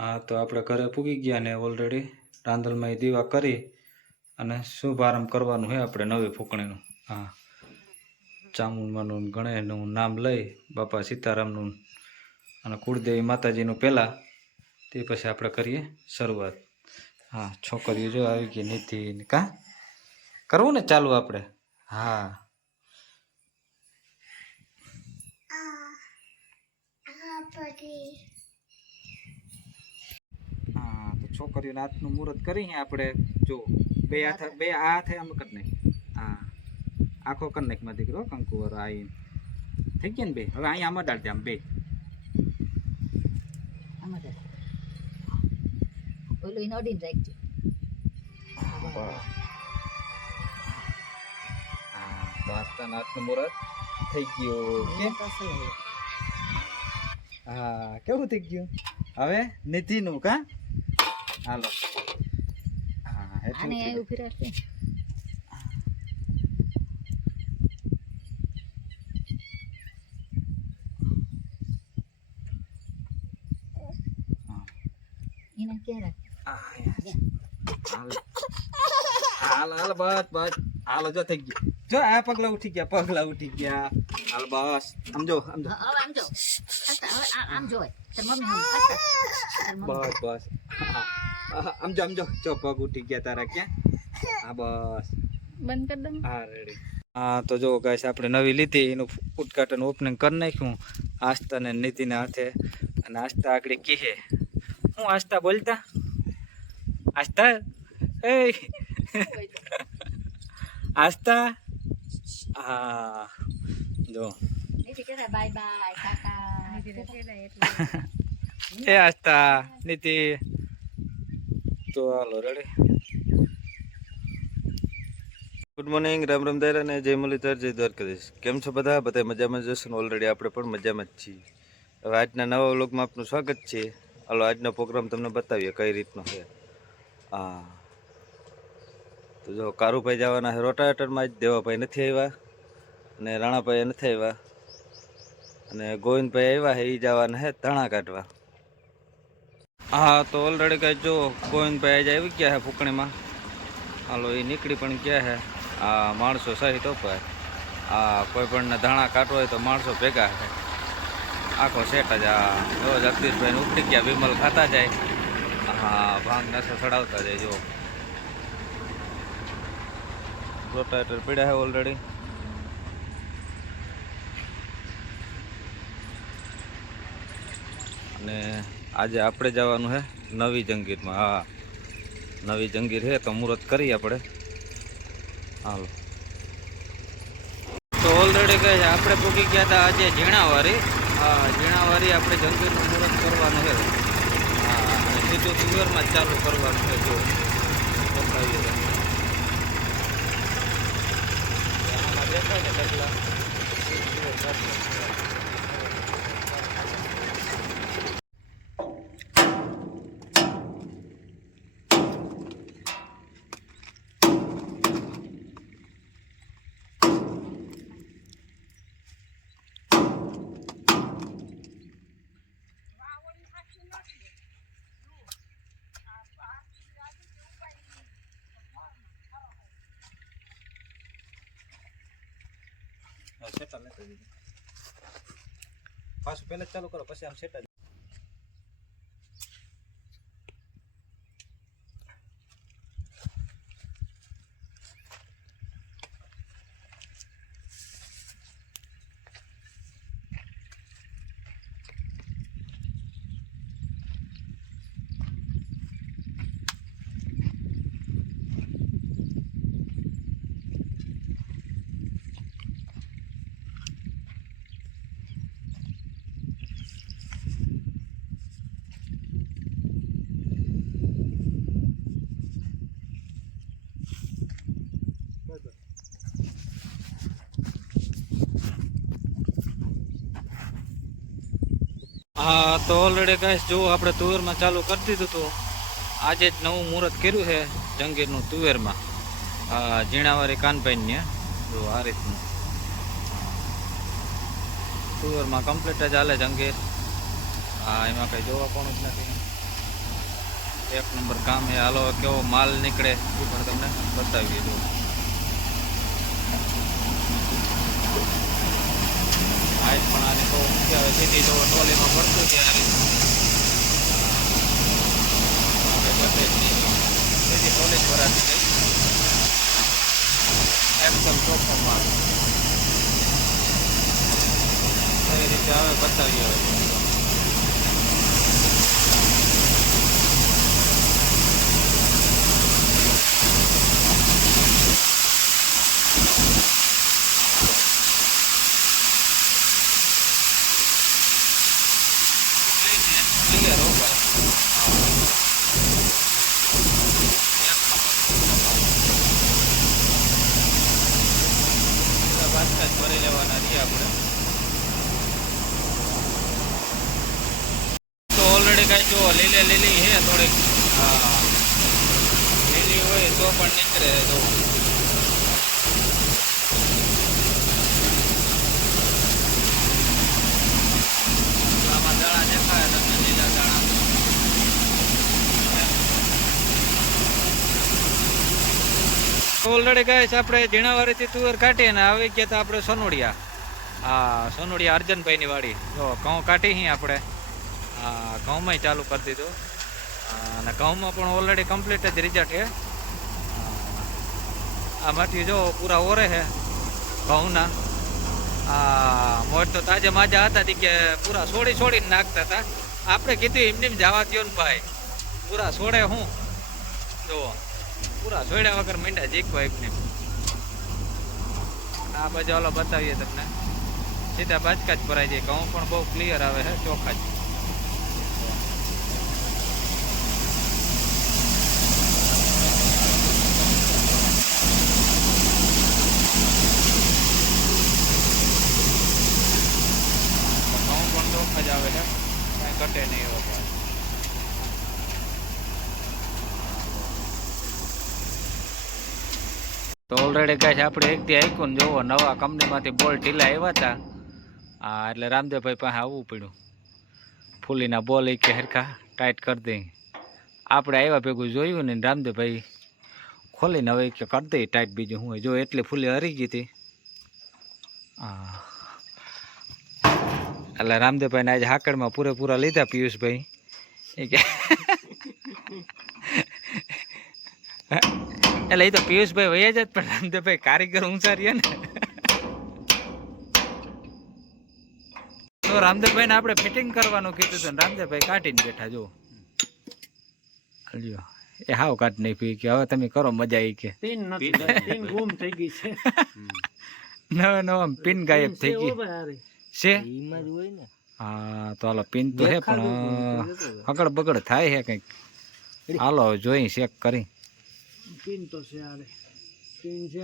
હા તો આપણે ઘરે પૂગી ગયા ને ઓલરેડી રાંદલમાં દીવા કરી અને શુભારંભ કરવાનું છે આપણે નવી ફૂંકણીનું. હા, ચામુંડમાનું ગણેશનું નામ લઈ બાપા સીતારામનું અને કુળદેવી માતાજીનું પહેલાં તે પછી આપણે કરીએ શરૂઆત. હા, છોકરીઓ જો આવી ગઈ નીતિ કા કરવું ને ચાલુ આપણે. હા હા, તો છોકરીઓના હાથનું મુહૂર્ત કરીને આપણે જો બે હાથે આમ કરી નાખ. હા, આખો કરી નાખ માં દીકરો કંકુવાર આવી થઈ ગયા ને બે. હવે અહીંયા આમાં ડાળ દે આમ બે. ઓલું નોડીને રાખજો. હા, તો આસ્તાના હાથનું મુહૂર્ત થઈ ગયું કે હા કેવું થઈ ગયું. હવે નિધિનું કા હાલો. હા આને ઊભી રાખે. એને ક્યાં રાખ. હાલ હાલ બસ બસ હાલો જો થઈ ગયું. જો આ પગલા ઉઠી ગયા હાલ બસ આમ જો હવે આમ જો. આમ જો તાર મમ્મી બસ બસ આમ જો જો પગ ઉઠી ગયા તારા ક્યાં. હા બસ બંધ કર દઉં. હા રેડી. હા તો જો ગાઈસ આપણે નવી લીધી એનું ઉદઘાટન ઓપનિંગ કરી નાખ્યું આસ્થા ને નીતિના હાથે. અને આસ્થા આગળ કહે હું આસ્થા બોલતા આસ્થા એ આસ્થા. હા જો બાય બાય કાકા. એ આસ્થા નીતિ. તો હાલો ready. Good morning, Ram Ram દાયરા ને જય મુરલીધર, જય દ્વારકાધીશ. કેમ છો બધા મજામાં જશો ને? ઓલરેડી આપણે પણ મજામાં જ છીએ. હવે આજના નવા વ્લોગમાં આપનું સ્વાગત છે. હાલો આજનો પ્રોગ્રામ તમને બતાવીએ કઈ રીતનો છે. હા તો જો કારુભાઈ જવાના છે રોટાવેટરમાં. જ દેવાભાઈ નથી આવ્યા અને રાણાભાઈ નથી આવ્યા અને ગોવિંદભાઈ આવ્યા છે. એ જવાના છે ધાણા કાઢવા. હા તો ઓલરેડી કઈ જો ગોવિંદભાઈ આજે આવી ગયા છે ફૂંકણીમાં. હાલો એ નીકળી પણ ગયા છે. આ માણસો સહિત અપાય. આ કોઈ પણ ધાણા કાઢવો હોય તો માણસો ભેગા છે. આખો સેટ જ. આ જો જગદીશભાઈ ને ઉઠી ગયા. વિમલ ખાતા જાય. હા ભાંગ નશો ચડાવતા જાય. જો રોટાવેટર પીડ્યા છે ઓલરેડી. અને આજે આપણે જવાનું છે નવી જંગીરમાં. હા નવી જંગીર છે તો મુહૂર્ત કરીએ આપણે. હાલો તો ઓલરેડી કહે છે આપણે પૂકી ગયા હતા આજે ઝીણાવારી. હા ઝીણાવારી આપણે જંગીરનું મુહૂર્ત કરવાનું છે. હા અને સીધું તુવેરમાં જ ચાલુ કરવાનું છે. જો બતાવીએ આમાં દેખાય ને કેટલા. સેટા લેતા જજો. પાછું પહેલા જ ચાલુ કરો પછી આમ સેટા. હા તો ઓલરેડી ગાઈસ જો આપણે તુવેરમાં ચાલુ કરી દીધું હતું. આજે જ નવું મુહૂર્ત કર્યું છે જંગીરનું તુવેરમાં. ઝીણાવારી કાનભાઈને જો આ રીતનું તુવેરમાં કમ્પ્લીટ જ હાલે જંગીર. હા એમાં કંઈ જોવા પણ જ નથી. એક નંબર કામ એ. હાલો કેવો માલ નીકળે એ પણ તમને બતાવીએ. જો હાઈટ પણ આની બહુ ઊંચી આવે. સીધી જો ટ્રોલીમાં પડતું છે આ રીતે. હવે બસે જ નહીં. સીધી ટ્રોલી જ ભરાતી ગઈ. એકદમ ચોખ્ખો માલ. કઈ રીતે આવે બતાવીએ હવે. ક્લિયર હો ભાઈ. બાદશાહ જ ભરી લેવાના છીએ આપણે. તો ઓલરેડી કાંઈ જો લીલી છે થોડીક. હા, લીલી હોય તો પણ નીકળે. તો આમાં દાણા દેખાય તમને, લીલા દાણા. ઓલરેડી કહે છે આપણે ઝીણાવારીથી તુવેર કાઢીએ ને આવી ગયા તો આપણે સોનોડિયા. હા, સોનોડિયા અર્જનભાઈની વાડી. જો ઘઉં કાઢી અહીં આપણે. હા, ઘઉંમાં ચાલુ કરી દીધું. અને ઘઉંમાં પણ ઓલરેડી કમ્પ્લીટ જ રિઝલ્ટ છે. આમાંથી જો પૂરા ઓરે છે ઘઉંના. હા, મોજ તો તાજે માજા હતા કે પૂરા છોડીને નાખતા હતા. આપણે કીધું એમને જવા દો ને ભાઈ, પૂરા છોડે હું જુઓ. પૂરા છોડ્યા વગર મીંડા જીકવા એમને. આ બાજુ ઓલો બતાવીએ તમને. સીધા બાજકા જ ભરાઈ જાય. ઘઉં પણ બહુ ક્લિયર આવે છે, ચોખ્ખા જ. ઘઉં પણ ચોખ્ખા જ આવે છે, કાંઈ ઘટે નહીં એવો ભાઈ. તો ઓલરેડી ગાય આપણે એક દી આઈકું ને જોવો નવા કંપનીમાંથી બોલ ઢીલા આવ્યા હતા. હા, એટલે રામદેવભાઈ પાસે આવવું પડ્યું. ફૂલીના બોલ એ કે હરખા ટાઈટ કરી દઈ. આપણે આવ્યા ભેગું જોયું ને રામદેવભાઈ ખોલીને હવે કે કરી દઈ ટાઈટ. બીજું હું જો એટલી ફૂલી હરી ગઈ હતી. હા, એટલે રામદેવભાઈને આજે હાકડમાં પૂરેપૂરા લીધા પિયુષભાઈ. એ કે એટલે એ તો પિયુષભાઈ વયા જ પણ રામદેવભાઈ કારીગર ઊંચા રહ્યા ને. તો રામદેવભાઈને આપણે ફિટિંગ કરવાનું કીધું હતું ને રામદેવભાઈ કાઢીને બેઠા. જો લ્યો એ હાવ કાઢી નાખી કે હવે તમે કરો મજા આવી કે. નવા પિન ગાયબ થઈ ગઈ છે. હા, તો હાલો પિન તો હે પણ અગળ બગડ થાય છે કંઈક. હાલો જોઈ ચેક કરી. પિન તો છે, પિન છે.